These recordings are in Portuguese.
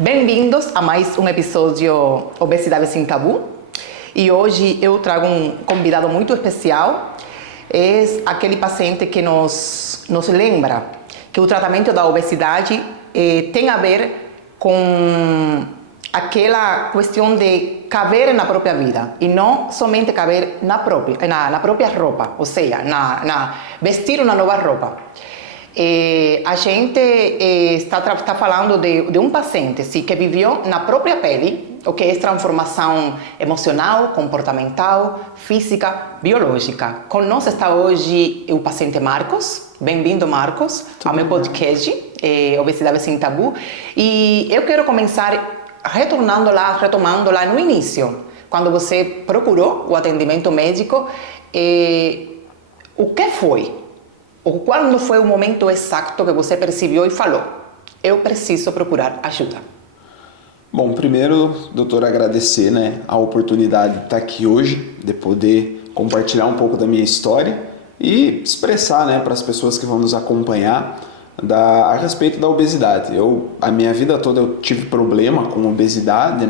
Bem-vindos a mais um episódio Obesidade Sem Tabu. E hoje eu trago um convidado muito especial. É aquele paciente que nos lembra que o tratamento da obesidade tem a ver com aquela questão de caber na própria vida e não somente caber na própria roupa, ou seja, vestir uma nova roupa. A gente está falando de um paciente que viveu na própria pele o que é transformação emocional, comportamental, física, biológica. Conosco está hoje o paciente Marcos. Bem-vindo, Marcos, ao meu podcast Obesidade Sem Tabu. E eu quero começar retomando lá no início, quando você procurou o atendimento médico. O que foi? Quando foi o momento exato que você percebeu e falou, eu preciso procurar ajuda? Bom, primeiro, doutor, agradecer, a oportunidade de estar aqui hoje, de poder compartilhar um pouco da minha história e expressar, para as pessoas que vão nos acompanhar a respeito da obesidade. A minha vida toda eu tive problema com obesidade,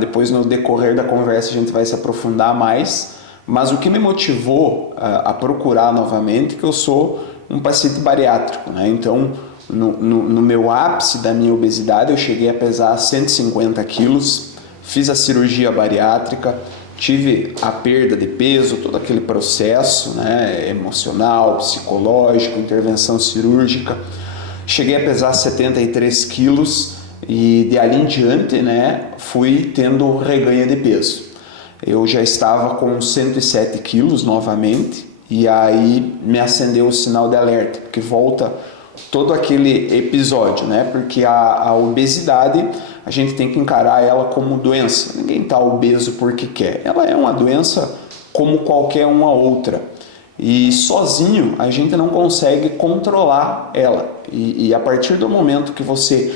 depois no decorrer da conversa a gente vai se aprofundar mais. Mas o que me motivou a procurar novamente é que eu sou um paciente bariátrico, Então, no meu ápice da minha obesidade, eu cheguei a pesar 150 quilos, fiz a cirurgia bariátrica, tive a perda de peso, todo aquele processo, emocional, psicológico, intervenção cirúrgica. Cheguei a pesar 73 quilos e de ali em diante, fui tendo reganho de peso. Eu já estava com 107 quilos novamente e aí me acendeu o sinal de alerta, porque volta todo aquele episódio, Porque a obesidade, a gente tem que encarar ela como doença. Ninguém está obeso porque quer. Ela é uma doença como qualquer uma outra. E sozinho a gente não consegue controlar ela. E a partir do momento que você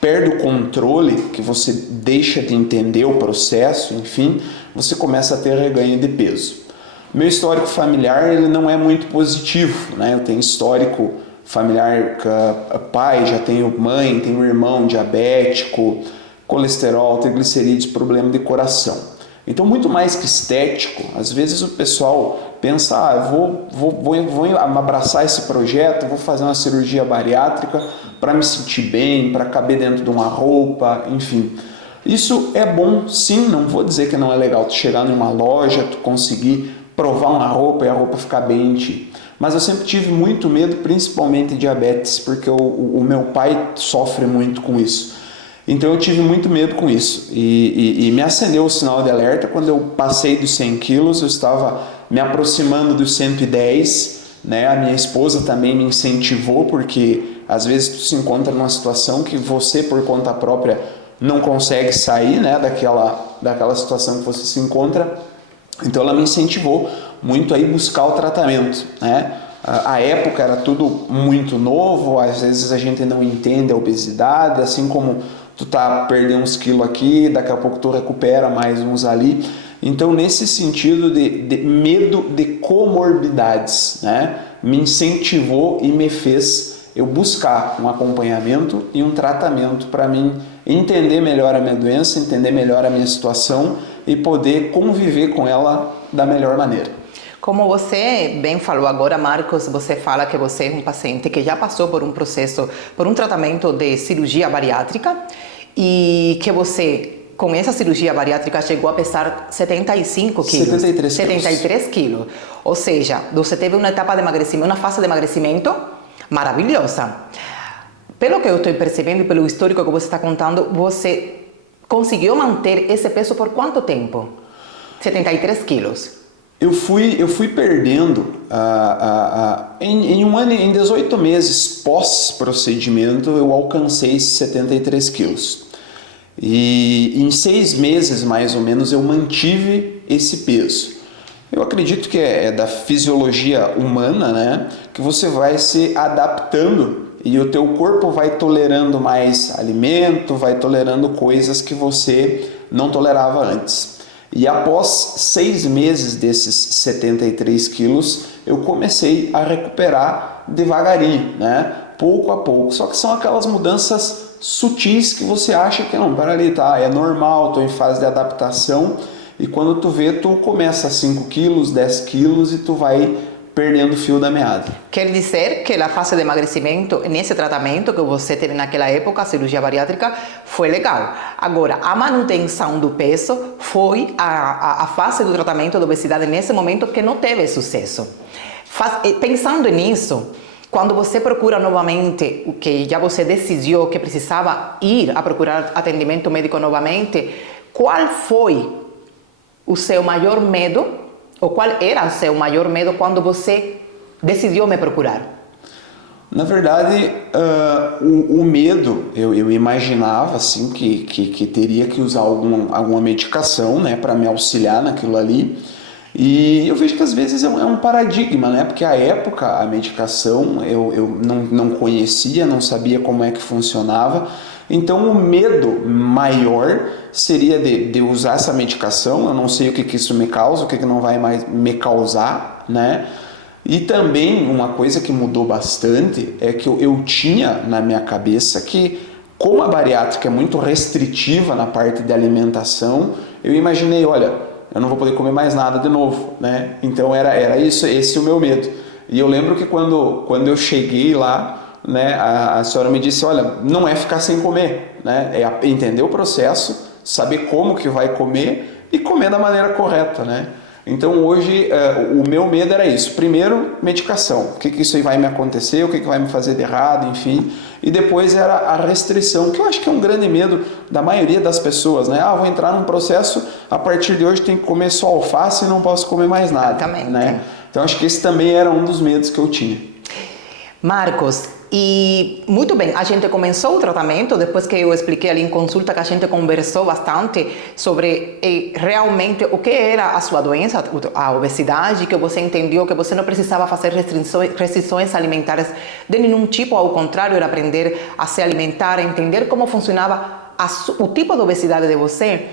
perde o controle, que você deixa de entender o processo, enfim, você começa a ter reganho de peso. Meu histórico familiar ele não é muito positivo, Eu tenho histórico familiar com pai, já tenho mãe, tenho irmão diabético, colesterol, triglicerídeos, problema de coração. Então, muito mais que estético, às vezes o pessoal pensa, vou abraçar esse projeto, vou fazer uma cirurgia bariátrica para me sentir bem, para caber dentro de uma roupa, enfim. Isso é bom, sim, não vou dizer que não é legal tu chegar numa loja, tu conseguir provar uma roupa e a roupa ficar bem em ti. Mas eu sempre tive muito medo, principalmente diabetes, porque o meu pai sofre muito com isso. Então eu tive muito medo com isso e me acendeu o sinal de alerta quando eu passei dos 100 quilos, eu estava me aproximando dos 110, A minha esposa também me incentivou, porque às vezes tu se encontra numa situação que você por conta própria não consegue sair, daquela situação que você se encontra. Então ela me incentivou muito a ir buscar o tratamento, A época era tudo muito novo, às vezes a gente não entende a obesidade, assim como tu tá perdendo uns quilos aqui, daqui a pouco tu recupera mais uns ali. Então, nesse sentido de medo de comorbidades, me incentivou e me fez eu buscar um acompanhamento e um tratamento para mim entender melhor a minha doença, entender melhor a minha situação e poder conviver com ela da melhor maneira. Como você bem falou agora, Marcos, você fala que você é um paciente que já passou por um processo, por um tratamento de cirurgia bariátrica e que você, com essa cirurgia bariátrica, chegou a pesar 75 quilos. 73 quilos. Ou seja, você teve uma etapa de emagrecimento, uma fase de emagrecimento maravilhosa. Pelo que eu estou percebendo e pelo histórico que você está contando, você conseguiu manter esse peso por quanto tempo? 73 quilos. Eu fui perdendo em um ano, em 18 meses pós-procedimento, eu alcancei 73 quilos. E em 6 meses, mais ou menos, eu mantive esse peso. Eu acredito que é da fisiologia humana, que você vai se adaptando e o teu corpo vai tolerando mais alimento, vai tolerando coisas que você não tolerava antes. E após 6 meses desses 73 quilos, eu comecei a recuperar devagarinho, pouco a pouco. Só que são aquelas mudanças sutis que você acha que não, peraí, tá, é normal, estou em fase de adaptação, e quando tu vê, tu começa 5 quilos, 10 quilos e tu vai perdendo o fio da meada. Quer dizer que a fase de emagrecimento, nesse tratamento que você teve naquela época, a cirurgia bariátrica, foi legal. Agora, a manutenção do peso foi a fase do tratamento da obesidade nesse momento que não teve sucesso. Pensando nisso, quando você procura novamente, o que já você decidiu que precisava ir a procurar atendimento médico novamente, qual foi o seu maior medo? Ou qual era o seu maior medo quando você decidiu me procurar? Na verdade, o medo, eu imaginava assim que teria que usar alguma medicação, né, para me auxiliar naquilo ali. E eu vejo que às vezes é um paradigma, né? Porque à época a medicação eu não conhecia, não sabia como é que funcionava. Então o medo maior seria de usar essa medicação, eu não sei o que isso me causa, o que não vai mais me causar, né? E também uma coisa que mudou bastante é que eu tinha na minha cabeça que, como a bariátrica é muito restritiva na parte de alimentação, eu imaginei, olha, eu não vou poder comer mais nada de novo, né? Então era isso, esse o meu medo. E eu lembro que quando eu cheguei lá, né, a senhora me disse, olha, não é ficar sem comer, né? É entender o processo, saber como que vai comer e comer da maneira correta, né? Então hoje o meu medo era isso. Primeiro, medicação. O que isso aí vai me acontecer, o que vai me fazer de errado, enfim. E depois era a restrição, que eu acho que é um grande medo da maioria das pessoas, né? Ah, vou entrar num processo, a partir de hoje tem que comer só alface e não posso comer mais nada. Exatamente. Né? Então acho que esse também era um dos medos que eu tinha. Marcos, e muito bem, a gente começou o tratamento, depois que eu expliquei ali em consulta que a gente conversou bastante sobre realmente o que era a sua doença, a obesidade, que você entendeu que você não precisava fazer restrições alimentares de nenhum tipo, ao contrário, era aprender a se alimentar, entender como funcionava o tipo de obesidade de você.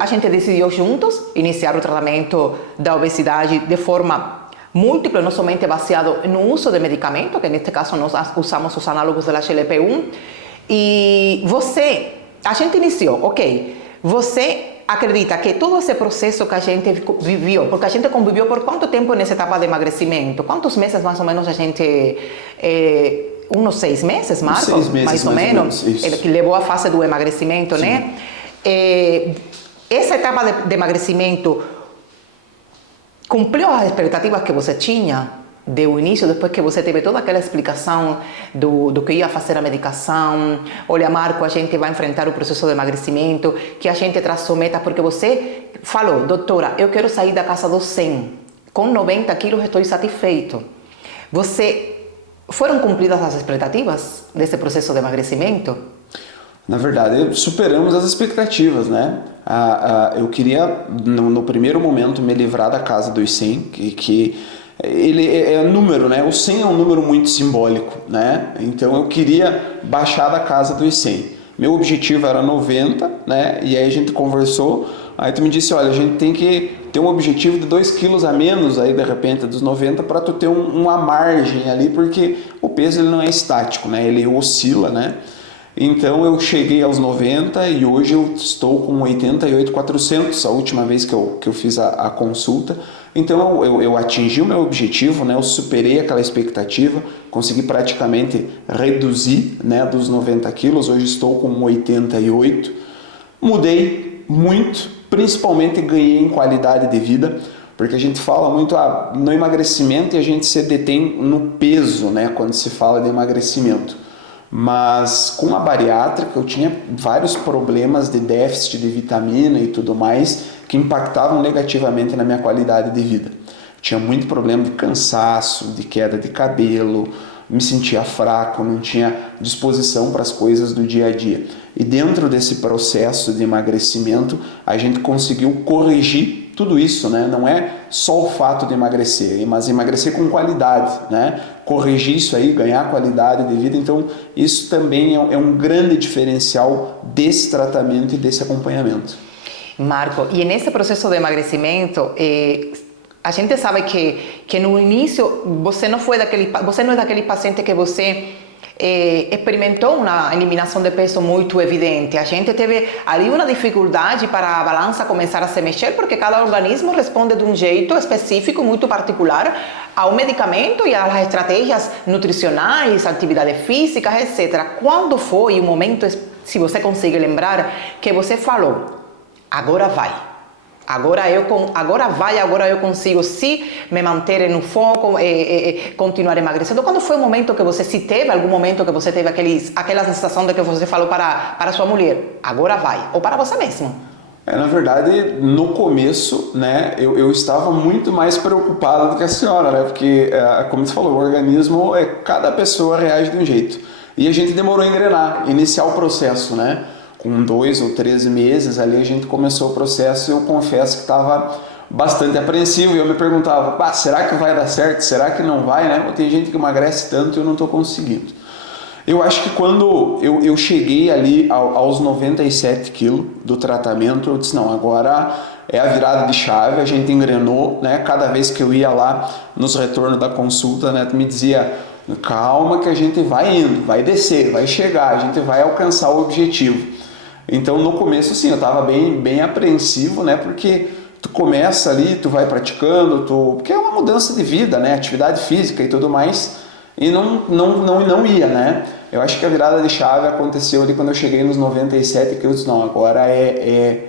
A gente decidiu juntos iniciar o tratamento da obesidade de forma múltiplo, não somente baseado no uso de medicamento, que neste caso nós usamos os análogos da GLP-1. E a gente iniciou, ok, você acredita que todo esse processo que a gente viveu, porque a gente conviveu por quanto tempo nessa etapa de emagrecimento? Quantos meses mais ou menos a gente... uns 6 meses, Marcos? 6 meses, mais ou menos. Que levou a fase do emagrecimento, sim, né? Essa etapa de emagrecimento cumpriu as expectativas que você tinha do início, depois que você teve toda aquela explicação do que ia fazer a medicação? Olha, Marco, a gente vai enfrentar o processo de emagrecimento, que a gente traçou metas, porque você falou, doutora, eu quero sair da casa dos 100, com 90 quilos estou insatisfeito. Foram cumpridas as expectativas desse processo de emagrecimento? Na verdade, superamos as expectativas, né? Eu queria, no primeiro momento, me livrar da casa dos 100, que ele é número, né? O 100 é um número muito simbólico, né? Então eu queria baixar da casa dos 100. Meu objetivo era 90, né? E aí a gente conversou, aí tu me disse, olha, a gente tem que ter um objetivo de 2 quilos a menos aí, de repente, dos 90, para tu ter uma margem ali, porque o peso ele não é estático, né? Ele oscila, né? Então eu cheguei aos 90 e hoje eu estou com 88,400, a última vez que eu fiz a consulta. Então eu atingi o meu objetivo, né? Eu superei aquela expectativa, consegui praticamente reduzir, né, dos 90 quilos, hoje estou com 88. Mudei muito, principalmente ganhei em qualidade de vida, porque a gente fala muito no emagrecimento e a gente se detém no peso, né, quando se fala de emagrecimento. Mas com a bariátrica eu tinha vários problemas de déficit de vitamina e tudo mais que impactavam negativamente na minha qualidade de vida. Tinha muito problema de cansaço, de queda de cabelo, me sentia fraco, não tinha disposição para as coisas do dia a dia. E dentro desse processo de emagrecimento, a gente conseguiu corrigir tudo isso, né? Não é só o fato de emagrecer, mas emagrecer com qualidade, né? Corrigir isso aí, ganhar qualidade de vida. Então, isso também é um grande diferencial desse tratamento e desse acompanhamento. Marco, e nesse processo de emagrecimento, A gente sabe que no início você não é daquele paciente que você experimentou uma eliminação de peso muito evidente. A gente teve ali uma dificuldade para a balança começar a se mexer, porque cada organismo responde de um jeito específico, muito particular, ao medicamento e às estratégias nutricionais, atividade física, etc. Quando foi o momento, se você consegue lembrar, que você falou, agora vai? Agora eu consigo se me manter no foco, continuar emagrecendo. Quando foi o momento que você, se teve algum momento que você teve aquela sensação de que você falou para sua mulher, agora vai, ou para você mesmo? Na verdade, no começo, né, eu estava muito mais preocupado do que a senhora, né, porque, como você falou, o organismo, cada pessoa reage de um jeito. E a gente demorou a engrenar, iniciar o processo, né? Com 2 ou 3 meses ali a gente começou o processo e eu confesso que estava bastante apreensivo e eu me perguntava, será que vai dar certo? Será que não vai, né? Tem gente que emagrece tanto e eu não estou conseguindo. Eu acho que quando eu cheguei ali aos 97 quilos do tratamento, eu disse, não, agora é a virada de chave, a gente engrenou, né? Cada vez que eu ia lá nos retornos da consulta, né, tu me dizia, calma que a gente vai indo, vai descer, vai chegar, a gente vai alcançar o objetivo. Então no começo sim, eu estava bem apreensivo, né? Porque tu começa ali, tu vai praticando, porque é uma mudança de vida, né? Atividade física e tudo mais, e não ia, né? Eu acho que a virada de chave aconteceu ali quando eu cheguei nos 97 quilos. Não, agora aí,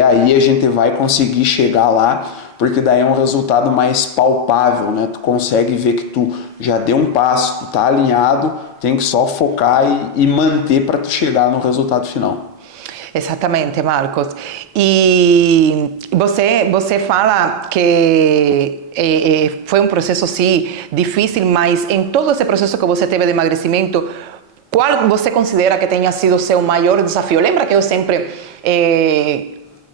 a gente vai conseguir chegar lá, porque daí é um resultado mais palpável, né? Tu consegue ver que tu já deu um passo, tu tá alinhado, tem que só focar e manter para tu chegar no resultado final. Exatamente, Marcos. E você fala que foi um processo, sim, difícil, mas em todo esse processo que você teve de emagrecimento, qual você considera que tenha sido o seu maior desafio? Lembra que eu sempre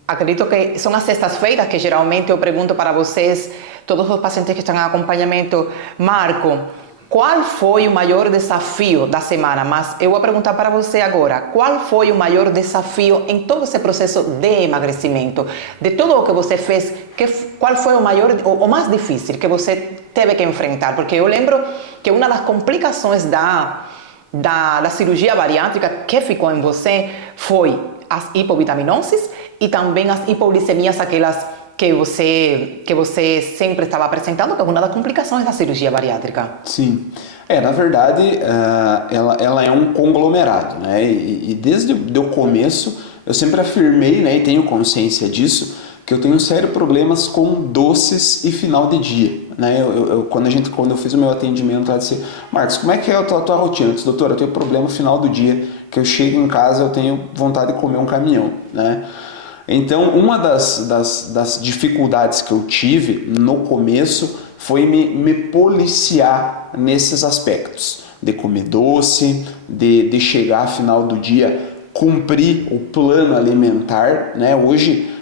acredito que são as sextas-feiras que geralmente eu pergunto para vocês, todos os pacientes que estão em acompanhamento, Marco, qual foi o maior desafio da semana? Mas eu vou perguntar para você agora, qual foi o maior desafio em todo esse processo de emagrecimento? De tudo o que você fez, qual foi o mais difícil que você teve que enfrentar? Porque eu lembro que uma das complicações da cirurgia bariátrica que ficou em você foi as hipovitaminoses e também as hipoglicemias, aquelas que você sempre estava apresentando, que é uma das complicações da cirurgia bariátrica. Sim. Na verdade, ela é um conglomerado, né? E desde o começo, eu sempre afirmei, né, e tenho consciência disso, que eu tenho sérios problemas com doces e final de dia, né? Quando eu fiz o meu atendimento, ela disse, Marcos, como é que é a tua rotina? Eu disse, doutor, eu tenho problema no final do dia, que eu chego em casa, eu tenho vontade de comer um caminhão, né? Então, uma das dificuldades que eu tive no começo foi me policiar nesses aspectos, de comer doce, de chegar ao final do dia, cumprir o plano alimentar, né? Hoje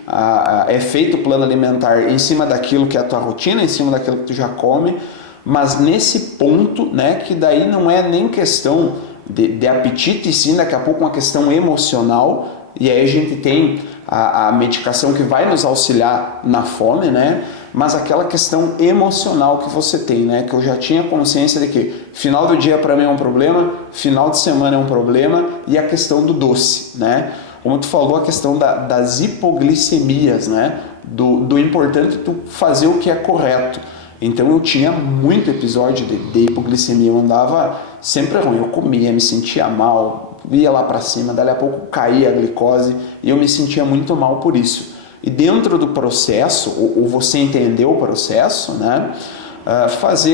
é feito o plano alimentar em cima daquilo que é a tua rotina, em cima daquilo que tu já come, mas nesse ponto, né, que daí não é nem questão de apetite, sim, daqui a pouco uma questão emocional. E aí a gente tem a medicação que vai nos auxiliar na fome, né? Mas aquela questão emocional que você tem, né? Que eu já tinha consciência de que final do dia para mim é um problema, final de semana é um problema, e a questão do doce, né? Como tu falou, a questão das hipoglicemias, né? Do importante tu fazer o que é correto. Então eu tinha muito episódio de hipoglicemia, eu andava sempre ruim, eu comia, me sentia mal, ia lá para cima, dali a pouco caía a glicose e eu me sentia muito mal por isso. E dentro do processo, ou você entendeu o processo, né?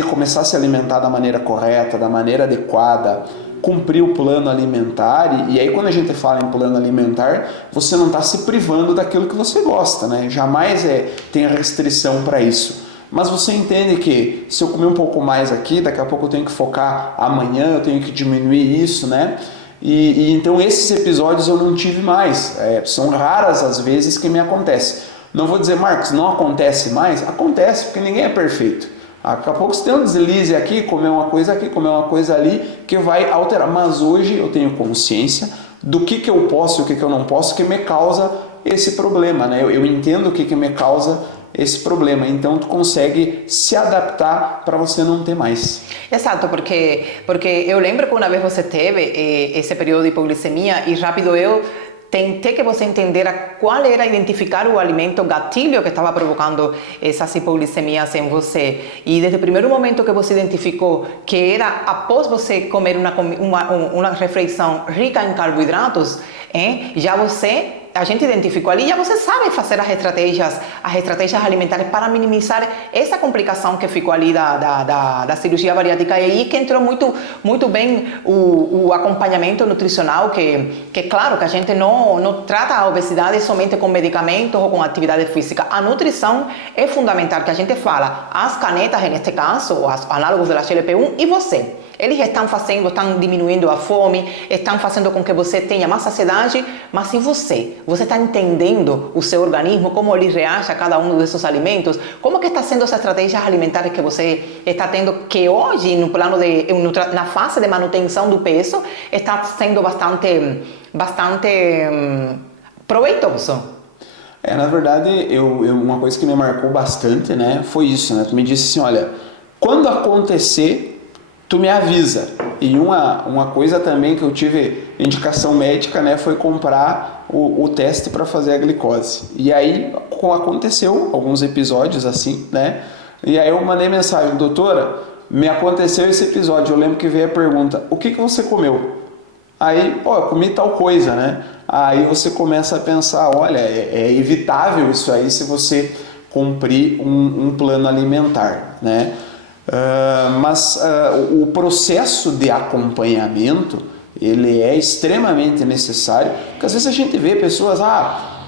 Começar a se alimentar da maneira correta, da maneira adequada, cumprir o plano alimentar, e aí quando a gente fala em plano alimentar, você não está se privando daquilo que você gosta, né? Jamais tem restrição para isso. Mas você entende que se eu comer um pouco mais aqui, daqui a pouco eu tenho que focar amanhã, eu tenho que diminuir isso, né? E então esses episódios eu não tive mais. São raras as vezes que me acontece. Não vou dizer, Marcos, não acontece mais? Acontece, porque ninguém é perfeito. Daqui a pouco você tem um deslize aqui, comer uma coisa aqui, comer uma coisa ali, que vai alterar. Mas hoje eu tenho consciência do que eu posso e o que eu não posso, que me causa esse problema, né? Eu entendo o que me causa esse problema. Então tu consegue se adaptar para você não ter mais. Exato, porque eu lembro que uma vez você teve esse período de hipoglicemia e rápido eu tentei que você entendera qual era identificar o alimento gatilho que estava provocando essas hipoglicemias em você. E desde o primeiro momento que você identificou que era após você comer uma refeição rica em carboidratos, já a gente identificou ali, já você sabe fazer as estratégias alimentares para minimizar essa complicação que ficou ali da cirurgia bariátrica. E aí que entrou muito bem o acompanhamento nutricional, que claro que a gente não trata a obesidade somente com medicamentos ou com atividade física. A nutrição é fundamental, que a gente fala, as canetas, neste caso, os análogos da GLP-1 e você. Eles estão diminuindo a fome, estão fazendo com que você tenha mais saciedade, mas e você? Você está entendendo o seu organismo, como ele reage a cada um desses alimentos? Como que está sendo as estratégias alimentares que você está tendo, que hoje, na fase de manutenção do peso, está sendo bastante proveitoso? Na verdade, uma coisa que me marcou bastante, né, foi isso, né? Tu me disse assim, olha, quando acontecer, tu me avisa. E uma coisa também que eu tive indicação médica, né, foi comprar o teste para fazer a glicose. E aí aconteceu alguns episódios assim, né? E aí eu mandei mensagem, doutora, me aconteceu esse episódio. Eu lembro que veio a pergunta, o que você comeu? Aí, eu comi tal coisa, né? Aí você começa a pensar, olha, é evitável isso aí se você cumprir um plano alimentar, né? Mas o processo de acompanhamento ele é extremamente necessário, porque às vezes a gente vê pessoas,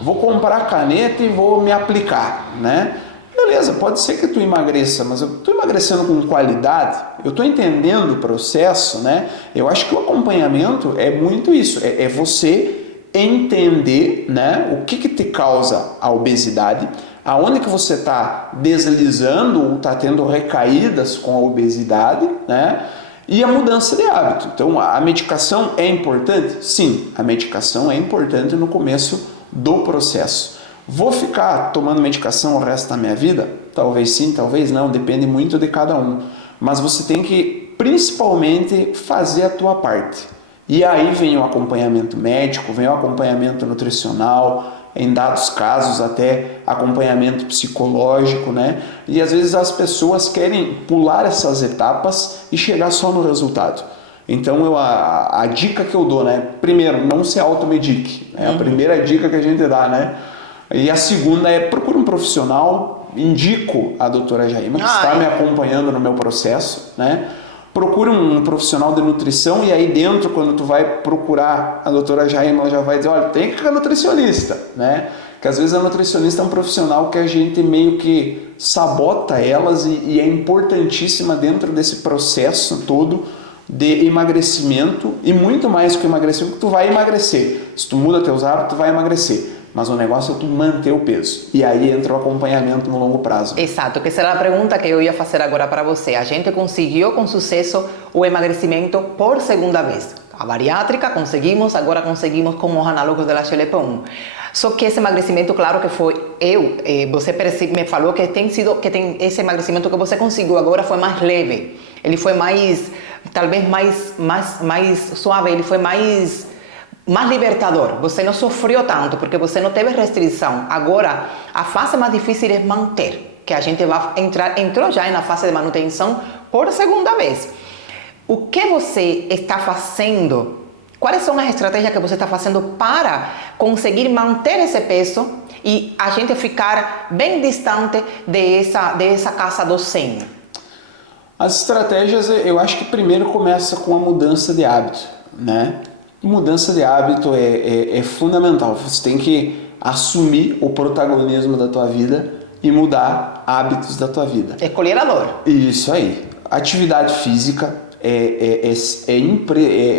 vou comprar caneta e vou me aplicar, né? Beleza, pode ser que tu emagreça, mas eu estou emagrecendo com qualidade, eu estou entendendo o processo, né? Eu acho que o acompanhamento é muito isso, é você entender, né, o que te causa a obesidade, aonde que você está deslizando ou está tendo recaídas com a obesidade, né? E a mudança de hábito. Então, a medicação é importante? Sim, a medicação é importante no começo do processo. Vou ficar tomando medicação o resto da minha vida? Talvez sim, talvez não, depende muito de cada um. Mas você tem que, principalmente, fazer a tua parte. E aí vem o acompanhamento médico, vem o acompanhamento nutricional, em dados casos até acompanhamento psicológico, né? E às vezes as pessoas querem pular essas etapas e chegar só no resultado. Então a dica que eu dou, né? Primeiro, não se automedique, é a primeira dica que a gente dá, né? E a segunda é procure um profissional, indico a doutora Jaima, que está me acompanhando no meu processo, né? Procure um profissional de nutrição e aí dentro, quando tu vai procurar a doutora Jaima, ela já vai dizer, olha, tem que ir com a nutricionista, né? Que às vezes a nutricionista é um profissional que a gente meio que sabota elas e é importantíssima dentro desse processo todo de emagrecimento e muito mais que emagrecimento, tu vai emagrecer. Se tu muda teus hábitos, tu vai emagrecer. Mas o negócio é tu manter o peso. E aí entra o acompanhamento no longo prazo. Exato, que será a pergunta que eu ia fazer agora para você. A gente conseguiu com sucesso o emagrecimento por segunda vez. A bariátrica conseguimos, agora conseguimos com os análogos da GLP-1. Só que esse emagrecimento, claro que foi você me falou que tem esse emagrecimento que você conseguiu agora foi mais leve. Ele foi talvez mais suave, ele foi mais libertador. Você não sofreu tanto porque você não teve restrição. Agora, a fase mais difícil é manter, que a gente entrou já na fase de manutenção por segunda vez. O que você está fazendo? Quais são as estratégias que você está fazendo para conseguir manter esse peso e a gente ficar bem distante dessa casa do 100? As estratégias, eu acho que primeiro começa com a mudança de hábito, né? Mudança de hábito é fundamental. Você tem que assumir o protagonismo da tua vida e mudar hábitos da tua vida. Escolher a dor. Isso aí. Atividade física é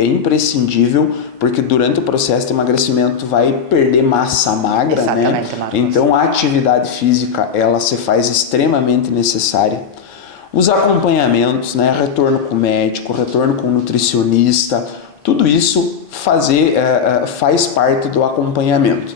imprescindível, porque durante o processo de emagrecimento tu vai perder massa magra, exatamente, né? Marcos. Então a atividade física ela se faz extremamente necessária. Os acompanhamentos, né? Retorno com o médico, retorno com o nutricionista, tudo isso faz parte do acompanhamento.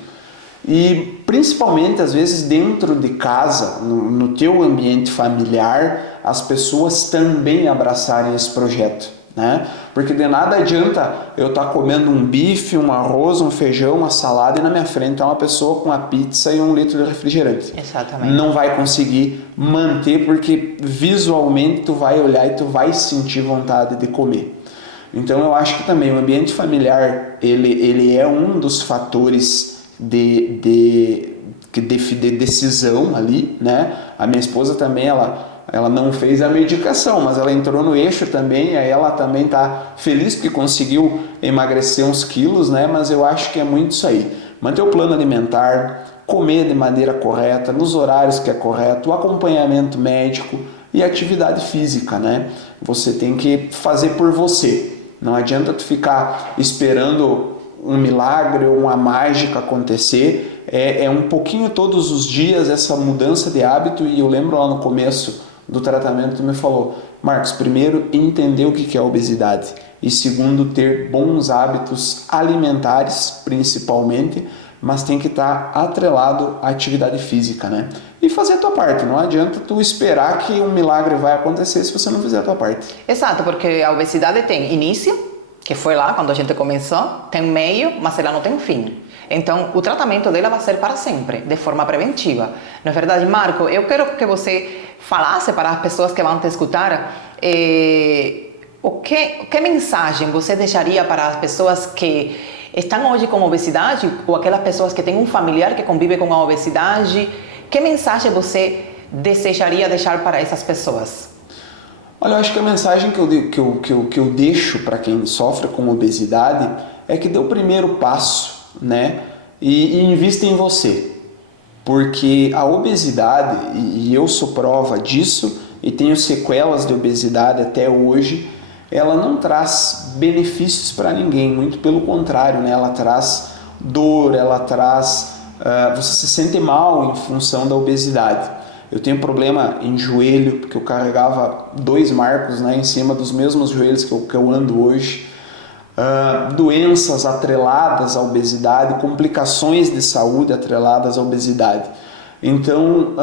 E principalmente às vezes dentro de casa, no teu ambiente familiar, as pessoas também abraçarem esse projeto, né? Porque de nada adianta eu estar comendo um bife, um arroz, um feijão, uma salada e na minha frente é uma pessoa com uma pizza e um litro de refrigerante. Exatamente. Não vai conseguir manter porque visualmente tu vai olhar e tu vai sentir vontade de comer. Então eu acho que também o ambiente familiar ele é um dos fatores de decisão ali, né? A minha esposa também, ela não fez a medicação, mas ela entrou no eixo também, aí ela também está feliz porque conseguiu emagrecer uns quilos, né? Mas eu acho que é muito isso aí. Manter o plano alimentar, comer de maneira correta, nos horários que é correto, o acompanhamento médico e atividade física, né? Você tem que fazer por você. Não adianta tu ficar esperando um milagre ou uma mágica acontecer. É um pouquinho todos os dias essa mudança de hábito. E eu lembro lá no começo do tratamento tu me falou, Marcos, primeiro entender o que é a obesidade e segundo ter bons hábitos alimentares principalmente, mas tem que estar atrelado à atividade física, né? E fazer a tua parte, não adianta tu esperar que um milagre vai acontecer se você não fizer a tua parte. Exato, porque a obesidade tem início, que foi lá quando a gente começou, tem meio, mas ela não tem fim. Então, o tratamento dela vai ser para sempre, de forma preventiva. Na verdade, Marco, eu quero que você falasse para as pessoas que vão te escutar que mensagem você deixaria para as pessoas que estão hoje com obesidade ou aquelas pessoas que têm um familiar que convive com a obesidade. Que mensagem você desejaria deixar para essas pessoas? Olha, eu acho que a mensagem que eu deixo para quem sofre com obesidade é que dê o primeiro passo, né? E invista em você. Porque a obesidade, e eu sou prova disso, e tenho sequelas de obesidade até hoje, ela não traz benefícios para ninguém, muito pelo contrário, né? Ela traz dor, ela traz... você se sente mal em função da obesidade. Eu tenho problema em joelho, porque eu carregava 2 marcos, né, em cima dos mesmos joelhos que eu ando hoje. Doenças atreladas à obesidade, complicações de saúde atreladas à obesidade. Então,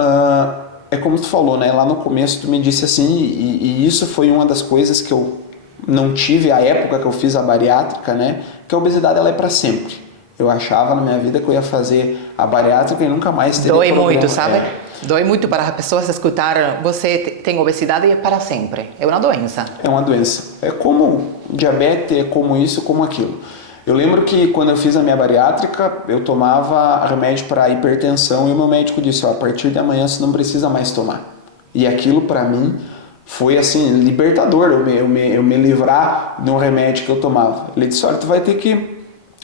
é como tu falou, né? Lá no começo tu me disse assim, e isso foi uma das coisas que eu não tive a época que eu fiz a bariátrica, né? Que a obesidade ela é para sempre. Eu achava na minha vida que eu ia fazer a bariátrica e nunca mais teria Dói problema. muito, sabe? Dói muito para as pessoas escutar, você tem obesidade e é para sempre. É uma doença. É uma doença. É como diabetes, é como isso, como aquilo. Eu lembro que quando eu fiz a minha bariátrica, eu tomava remédio para hipertensão e o meu médico disse, a partir de amanhã você não precisa mais tomar. E aquilo para mim foi assim, libertador, eu me livrar de um remédio que eu tomava. Ele disse, olha, tu vai ter que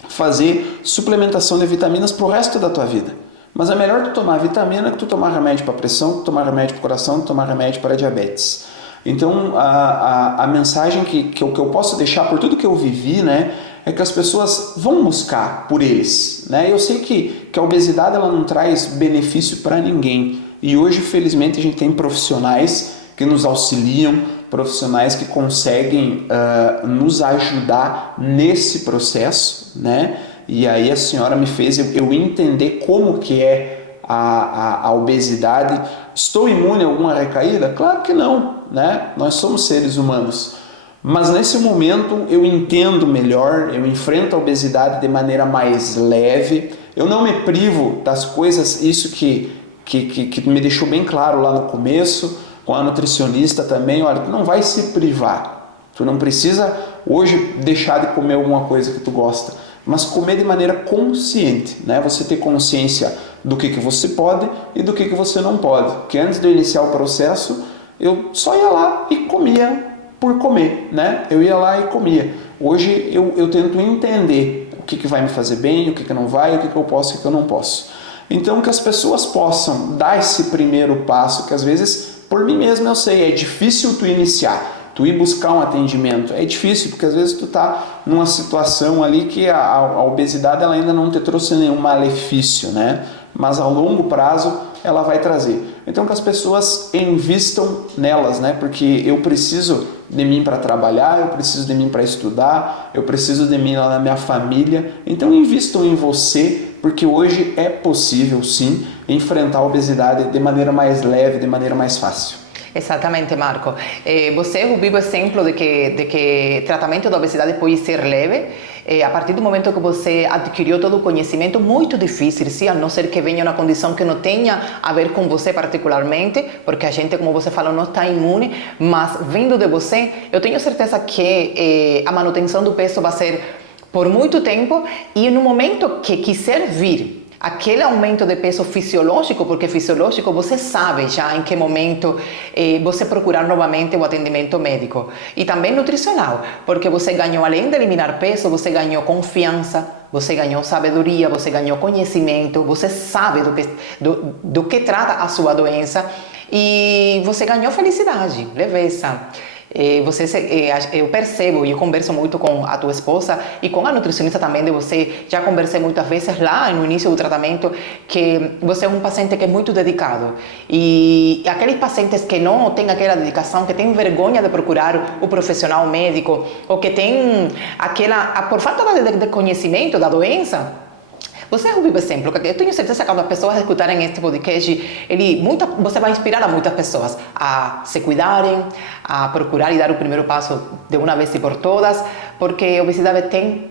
fazer suplementação de vitaminas pro resto da tua vida. Mas é melhor tu tomar vitamina que tu tomar remédio para pressão, que tomar remédio para coração, que tomar remédio para diabetes. Então, a mensagem que eu posso deixar por tudo que eu vivi, né, é que as pessoas vão buscar por eles, né? Eu sei que a obesidade ela não traz benefício para ninguém. E hoje, felizmente, a gente tem profissionais que nos auxiliam, profissionais que conseguem nos ajudar nesse processo, né? E aí a senhora me fez eu entender como que é a obesidade. Estou imune a alguma recaída? Claro que não, né? Nós somos seres humanos. Mas nesse momento eu entendo melhor, eu enfrento a obesidade de maneira mais leve, eu não me privo das coisas, isso que me deixou bem claro lá no começo, com a nutricionista também, olha, tu não vai se privar, tu não precisa hoje deixar de comer alguma coisa que tu gosta, mas comer de maneira consciente, né? Você ter consciência do que você pode e do que você não pode, porque antes de eu iniciar o processo, eu só ia lá e comia por comer, né? Eu ia lá e comia. Hoje eu tento entender o que vai me fazer bem, o que não vai, o que eu posso e o que eu não posso. Então que as pessoas possam dar esse primeiro passo, que às vezes, por mim mesmo eu sei, é difícil tu iniciar, tu ir buscar um atendimento, é difícil porque às vezes tu tá numa situação ali que a obesidade ela ainda não te trouxe nenhum malefício, né? Mas a longo prazo ela vai trazer. Então que as pessoas invistam nelas, né? Porque eu preciso de mim para trabalhar, eu preciso de mim para estudar, eu preciso de mim lá na minha família. Então invistam em você porque hoje é possível, sim, enfrentar a obesidade de maneira mais leve, de maneira mais fácil. Exatamente, Marco. Você é o vivo exemplo de que tratamento da obesidade pode ser leve a partir do momento que você adquiriu todo o conhecimento. Muito difícil, sim, a não ser que venha uma condição que não tenha a ver com você particularmente, porque a gente, como você falou, não está imune, mas vindo de você, eu tenho certeza que a manutenção do peso vai ser por muito tempo, e no momento que quiser vir aquele aumento de peso fisiológico, porque fisiológico você sabe já em que momento você procurar novamente o atendimento médico. E também nutricional, porque você ganhou, além de eliminar peso, você ganhou confiança, você ganhou sabedoria, você ganhou conhecimento, você sabe do que trata a sua doença, e você ganhou felicidade, leveza. Eu percebo, e eu converso muito com a tua esposa e com a nutricionista também de você, já conversei muitas vezes lá no início do tratamento, que você é um paciente que é muito dedicado, e aqueles pacientes que não têm aquela dedicação, que têm vergonha de procurar o profissional médico, ou que têm por falta de conhecimento da doença. Você é o vivo exemplo. Eu tenho certeza que quando as pessoas escutarem este podcast, você vai inspirar a muitas pessoas a se cuidarem, a procurar e dar o primeiro passo de uma vez e por todas, porque a obesidade tem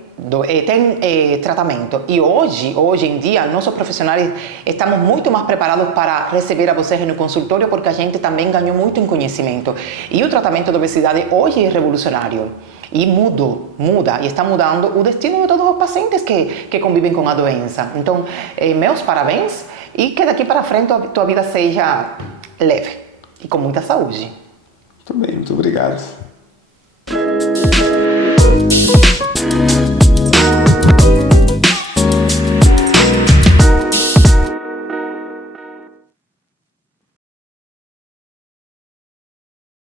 tratamento. E hoje em dia, nós profissionais estamos muito mais preparados para receber a vocês no consultório, porque a gente também ganhou muito em conhecimento. E o tratamento da obesidade hoje é revolucionário. E muda, e está mudando o destino de todos os pacientes que convivem com a doença. Então, meus parabéns, e que daqui para frente a tua vida seja leve e com muita saúde. Muito bem, muito obrigado.